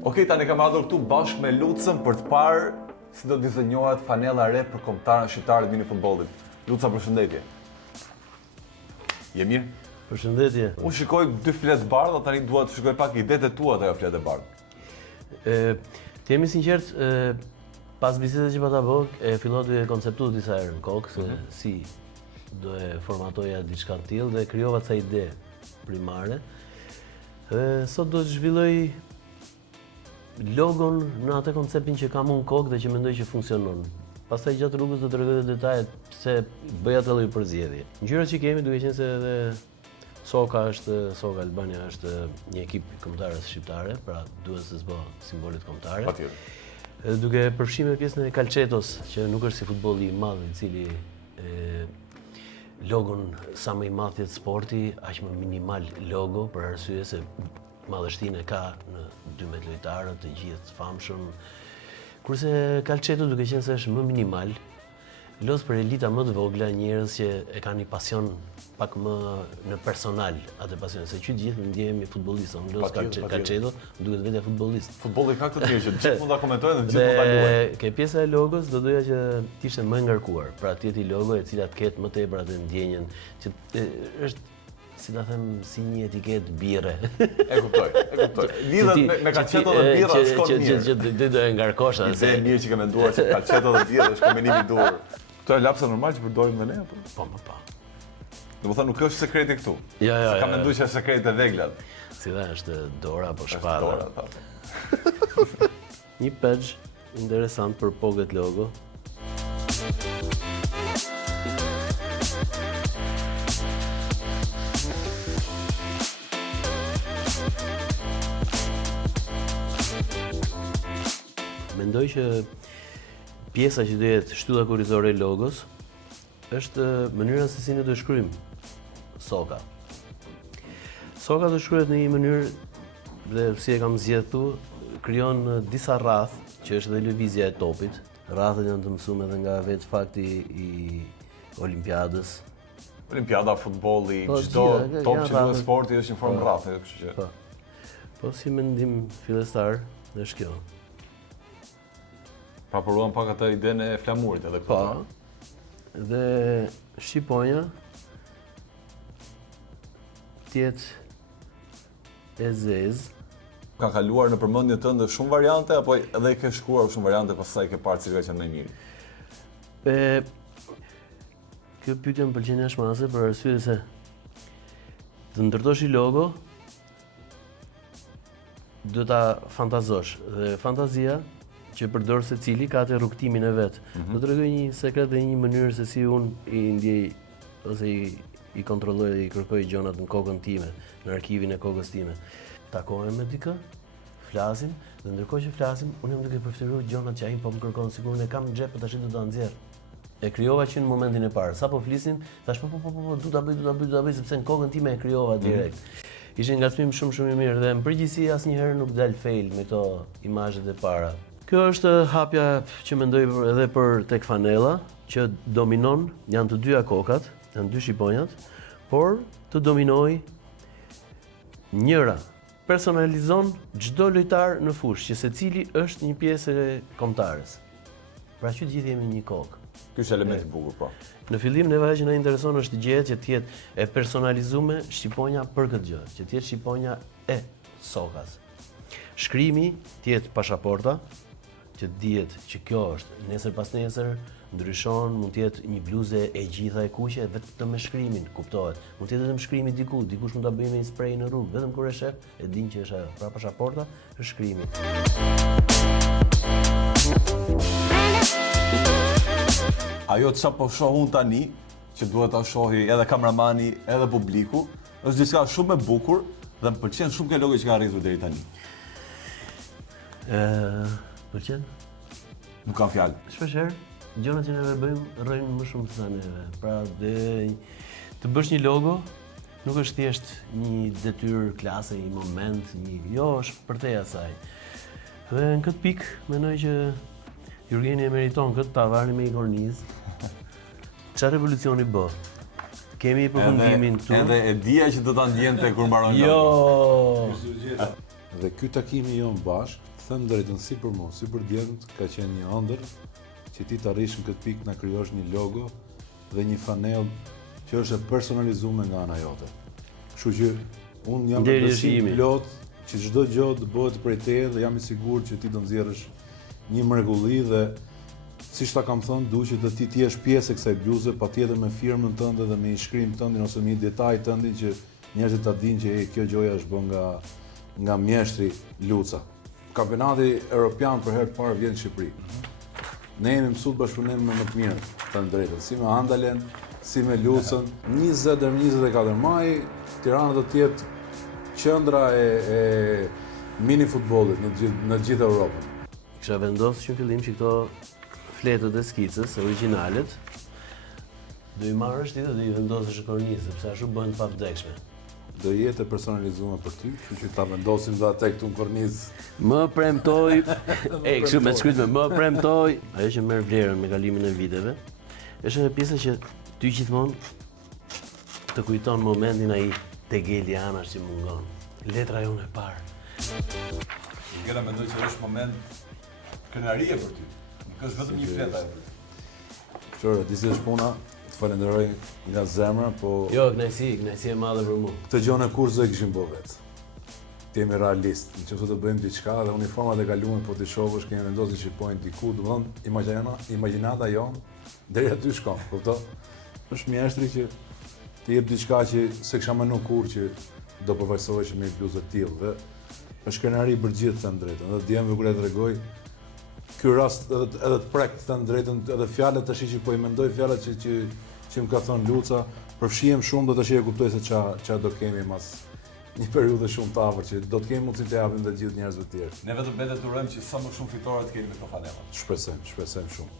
Okej, tani kam ardhur këtu bashkë me Lucën për të parë si do dizenjohet fanella re për kombëtarën shqiptarë të minifutbollit. Luca, përshëndetje. Je mirë? Përshëndetje. Unë shikoj dy flet bardha, tani dua të shikoj pak idetë tua të ajo flet e bardhë. Të jemi sinqert, pas bisedës që pata bëk, e fillova të konceptu disa herë në kokë se si do e formatoja diçka të tillë dhe krijova ca ide primare. Sot do të zhvilloj logon në atë konceptin që kam unë kokë dhe që mendoj që funksionon. Pastaj gjatë rrugës do të tregoj detajet pse bëja atë lloj përzgjedhje. Ngjyrat që kemi, duke qenë se edhe Soka Albania është një ekip kombëtarës shqiptare, pra duhet se s'bë simbolit kombëtare. Patjetër. Duke përfshirë pjesën e Calcetos, që nuk është si futbolli i madh i cili logon sa më i madh jetë sporti, aq më minimal logo për arsye se madhështinë e ka në 12 lojtarët, të gjithë famshëm. Kurse Calceto, duke qenë se është më minimal, los për elita më të vogla, njerëz që e kanë një pasion pak më në personal atë pasion, se që gjithë ndjehemi futbollistë, unë los Calceto, duket vetë futbollist. Futbolli ka këtë mirë që gjithë mund ta komentojnë dhe gjithë mund ta luajnë. Ke pjesa e logos do doja që të ishte më ngarkuar, pra të jetë logo e cila të ketë më tepër atë ndjenjen, që është si ta them, si një etiket birre. E kuptoj. Lidhet me Calceto dhe birra shkon mirë. Që do e ngarkosh atë. Ide e mirë që ke menduar se Calceto dhe birra është kombinim i dur. Këto e lapsa normal që përdorim dhe ne apo? Po. Domethënë nuk është sekreti këtu. Ja. Kam menduar që është sekret e veglat. Si dhe është dora apo shpada. Dora. Një page interesant për Pocket logo. Mendoj që pjesa që do jetë shtylla kurrizore e logos është mënyra se si ne do shkruajmë Soka. Soka do shkruhet në një mënyrë dhe si e kam zgjedhur, krijon disa rrath, që është dhe lëvizja e topit. Rrathet janë të mësuar edhe nga vetë fakti i Olimpiadës. Olimpiada, futbolli, çdo top që duhet sporti është në formë rrathi, kështu që. Po si mendim fillestar është kjo. Pra përruan pak atë idenë e flamurit edhe këtu. Po. Dhe shqiponja tjetë e zezë. Ka kaluar në përmendjen tënde shumë variante apo edhe ke shkruar shumë variante pastaj ke parë cili ka qenë më i miri? Kjo pyetje më pëlqen jashtë për arsye se të ndërtosh një logo do ta fantazosh dhe fantazia që përdor secili ka atë rrugtimin e vet. Do të tregoj një sekret dhe një mënyrë se si unë i ndjej ose i kontrolloj dhe i kërkoj gjonat në kokën time, në arkivin e kokës time. Takohem me dikë, flasim dhe ndërkohë që flasim, unë jam duke përfituar gjonat që ai po më kërkon, sikur unë kam në xhep tash do ta nxjerr. E krijova që në momentin e parë. Sa po flisim, thash po, du ta bëj sepse në kokën time e krijova direkt. Ishte një ngacmim shumë i mirë dhe në përgjithësi asnjëherë nuk dal fail me këto imazhet e para. Kjo është hapja që mendoj edhe për tek fanella, që dominon, janë të dyja kokat, janë dy shqiponjat, por të dominoj njëra. Personalizon çdo lojtar në fushë, që secili është një pjesë e kombëtarës. Pra që gjithë jemi një kokë. Ky është elementi i bukur, po. Në fillim nevoja që na intereson është gjehet që të jetë e personalizuar shqiponja për këtë gjë, që të jetë shqiponja e Sokas. Shkrimi të jetë pasaporta, që dihet që kjo është nesër pas nesër, ndryshon, mund të jetë një bluze e gjitha e kuqe vetëm me shkrimin, kuptohet. Mund të jetë vetëm shkrimi dikush mund ta bëjë me një spray në rrugë, vetëm kur e shef, e din që është ajo. Pra pasaporta është shkrimi. Ajo çfarë po shoh unë tani, që duhet ta shohë edhe kameramani, edhe publiku, është diçka shumë e bukur dhe më pëlqen shumë kjo logo që ka arritur deri tani. Pëlqen? Nuk kam fjalë. Shpeshherë, gjërat që ne bëjmë rrojnë më shumë se neve. Pra, të bësh një logo nuk është thjesht një detyrë klase, një moment, jo, është përtej asaj. Dhe në këtë pikë mendoj që Jurgeni e meriton këtë, ta varni me një kornizë. Çfarë revolucioni bë? Kemi përfundimin këtu. Edhe e dija që do ta ndjente kur mbaron. Jo. Dhe ky takimi jonë bashkë, them drejtën si për mua, si për djemët, ka qenë një ëndër që ti të arrish në këtë pikë na krijosh një logo dhe një fanell që është e personalizuar nga ana jote. Kështu që unë jam me besim plot që çdo gjë do bëhet prej teje dhe jam i sigurt që ti do nxjerrësh një mrekulli dhe siç ta kam thënë, duhet që ti jesh pjesë e kësaj bluze, patjetër me firmën tënde dhe me një shkrim tëndin ose me një detaj tëndin që njerëzit ta dinë që kjo gjoja është bën nga mjeshtri Luca. Kampionati Evropian për herë të parë vjen në Shqipëri. Ne jemi mësuar bashkëpunim me më të mirë, të drejtën, si me Andalen, si me Lucën. 20 deri 24 maj, Tirana do të jetë qendra e mini futbollit në gjithë Europën. Kisha vendosur që në fillim që këto fletët e skicës, originalet, do i marrësh ti dhe do i vendosësh në kornizë, sepse ashtu bëhen të pavdekshme. Do jetë e personalizuar për ty, kështu që ta vendosim dhe atë këtu në kornizë. Më premtoj, kështu me shkrytme, më premtoj. Ajo që merr vlerën me kalimin e viteve, është një pjesë që ty gjithmonë të kujton momentin ai Tegeli anash që mungon. Letra jonë e parë. Gjera mendoj që është moment kënaqërie për ty. Nuk është vetëm një flet ajo. Qore, disi është puna, të falenderoj nga zemra, po... Jo, kënaqësi e madhe për mua. Këtë gjone kur zë këshim po vetë. Ti jemi realist, në që të bëjmë diçka dhe uniformat e kalume po t'i shohësh, kemi vendosur që shqipojnë diku, do të thonë imagjinata jonë deri aty shkon, kupto? Është mjeshtri që ti jep diçka që se kisha menuar kur që do përvaqësohesh me një bluzë të tillë dhe është kënaqëri për gjithë të drejtën. Dhe djemve kur e tregoj ky rast edhe të prek të drejtën, edhe fjalët tash që po i mendoj fjalët që më ka thënë Luca, përfshihem shumë do tash e kuptoj se ç'a do kemi mas një periudhë shumë të afërt që do të kemi mundësinë të japim dhe gjithë njerëzve të tjerë. Ne vetëm betet urojmë që sa më shumë fitore të keni me këto fanella. Shpresojmë shumë.